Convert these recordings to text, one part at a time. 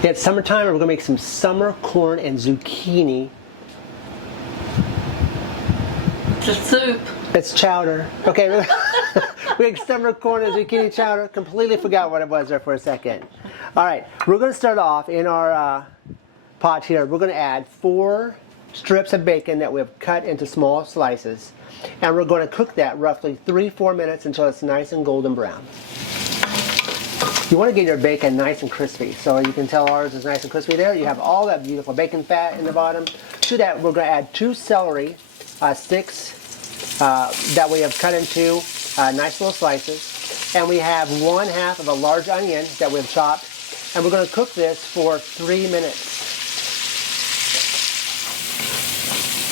It's summertime and we're going to make some summer corn and zucchini. It's a soup. It's chowder. Okay, we make summer corn and zucchini chowder. Completely forgot what it was there for a second. All right, we're going to start off in our pot here. We're going to add 4 strips of bacon that we've cut into small slices. And we're going to cook that roughly 3-4 minutes until it's nice and golden brown. You want to get your bacon nice and crispy. So you can tell ours is nice and crispy there. You have all that beautiful bacon fat in the bottom. To that, we're going to add 2 celery sticks that we have cut into nice little slices. And we have 1/2 of a large onion that we've chopped. And we're going to cook this for 3 minutes.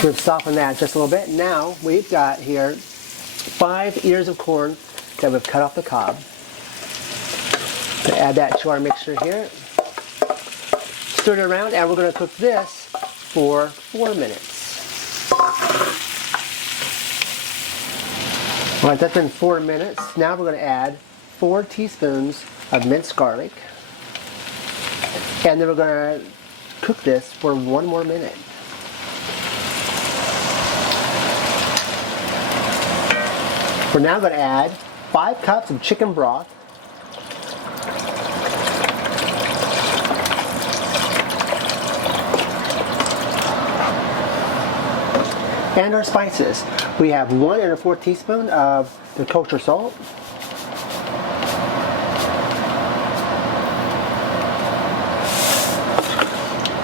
We've softened that just a little bit. Now we've got here 5 ears of corn that we've cut off the cob. Add that to our mixture here. Stir it around, and we're going to cook this for 4 minutes. All right, that's been 4 minutes. Now we're going to add 4 teaspoons of minced garlic. And then we're going to cook this for 1 more minute. We're now going to add 5 cups of chicken broth. And our spices. We have 1 1/4 teaspoon of the kosher salt.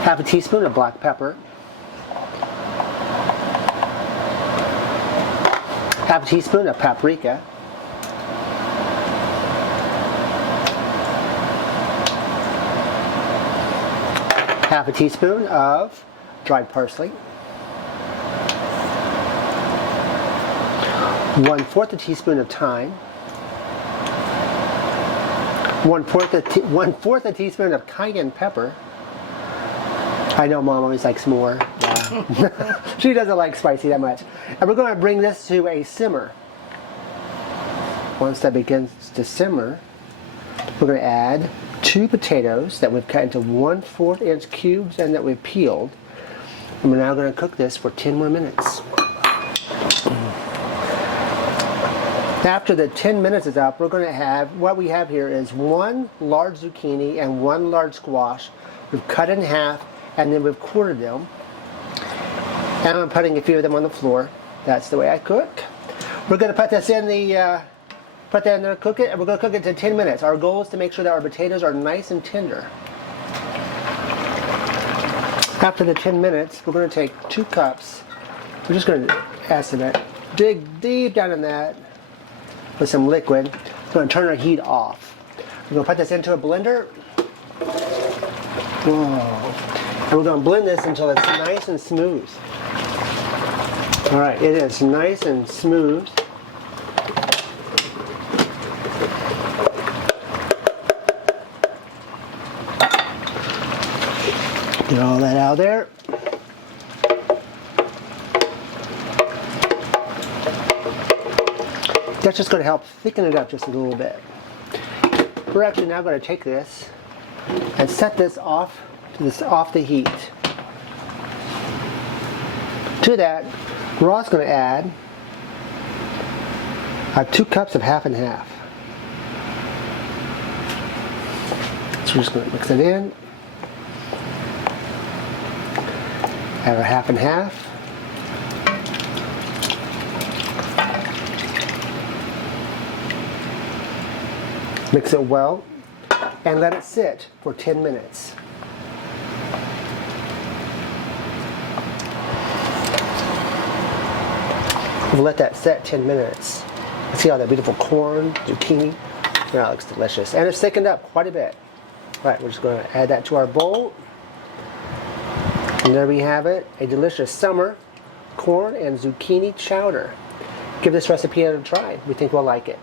Half a teaspoon of black pepper. Half a teaspoon of paprika. Half a teaspoon of dried parsley. 1/4 a teaspoon of thyme. 1/4 a teaspoon of cayenne pepper. I know Mom always likes more. Yeah. She doesn't like spicy that much. And we're going to bring this to a simmer. Once that begins to simmer, we're going to add 2 potatoes that we've cut into 1/4 inch cubes and that we've peeled. And we're now going to cook this for 10 more minutes. After the 10 minutes is up, we're going to have, what we have here is 1 large zucchini and 1 large squash. We've cut in half and then we've quartered them. And I'm putting a few of them on the floor. That's the way I cook. We're going to put this in the, put that in there, cook it, and we're going to cook it to 10 minutes. Our goal is to make sure that our potatoes are nice and tender. After the 10 minutes, we're going to take 2 cups. We're just going to add some of it. Dig deep down in that with some liquid. We're going to turn our heat off. We're going to put this into a blender. Whoa. And we're going to blend this until it's nice and smooth. All right, it is nice and smooth. Get all that out of there. That's just going to help thicken it up just a little bit. We're actually now going to take this and set this off the heat. To that, we're also going to add 2 cups of half and half. So we're just going to mix it in. Add our half and half. Mix it well and let it sit for 10 minutes. We'll let that set 10 minutes. See all that beautiful corn, zucchini. That looks delicious. And it's thickened up quite a bit. All right, we're just going to add that to our bowl. And there we have it, a delicious summer corn and zucchini chowder. Give this recipe a try. We think we'll like it.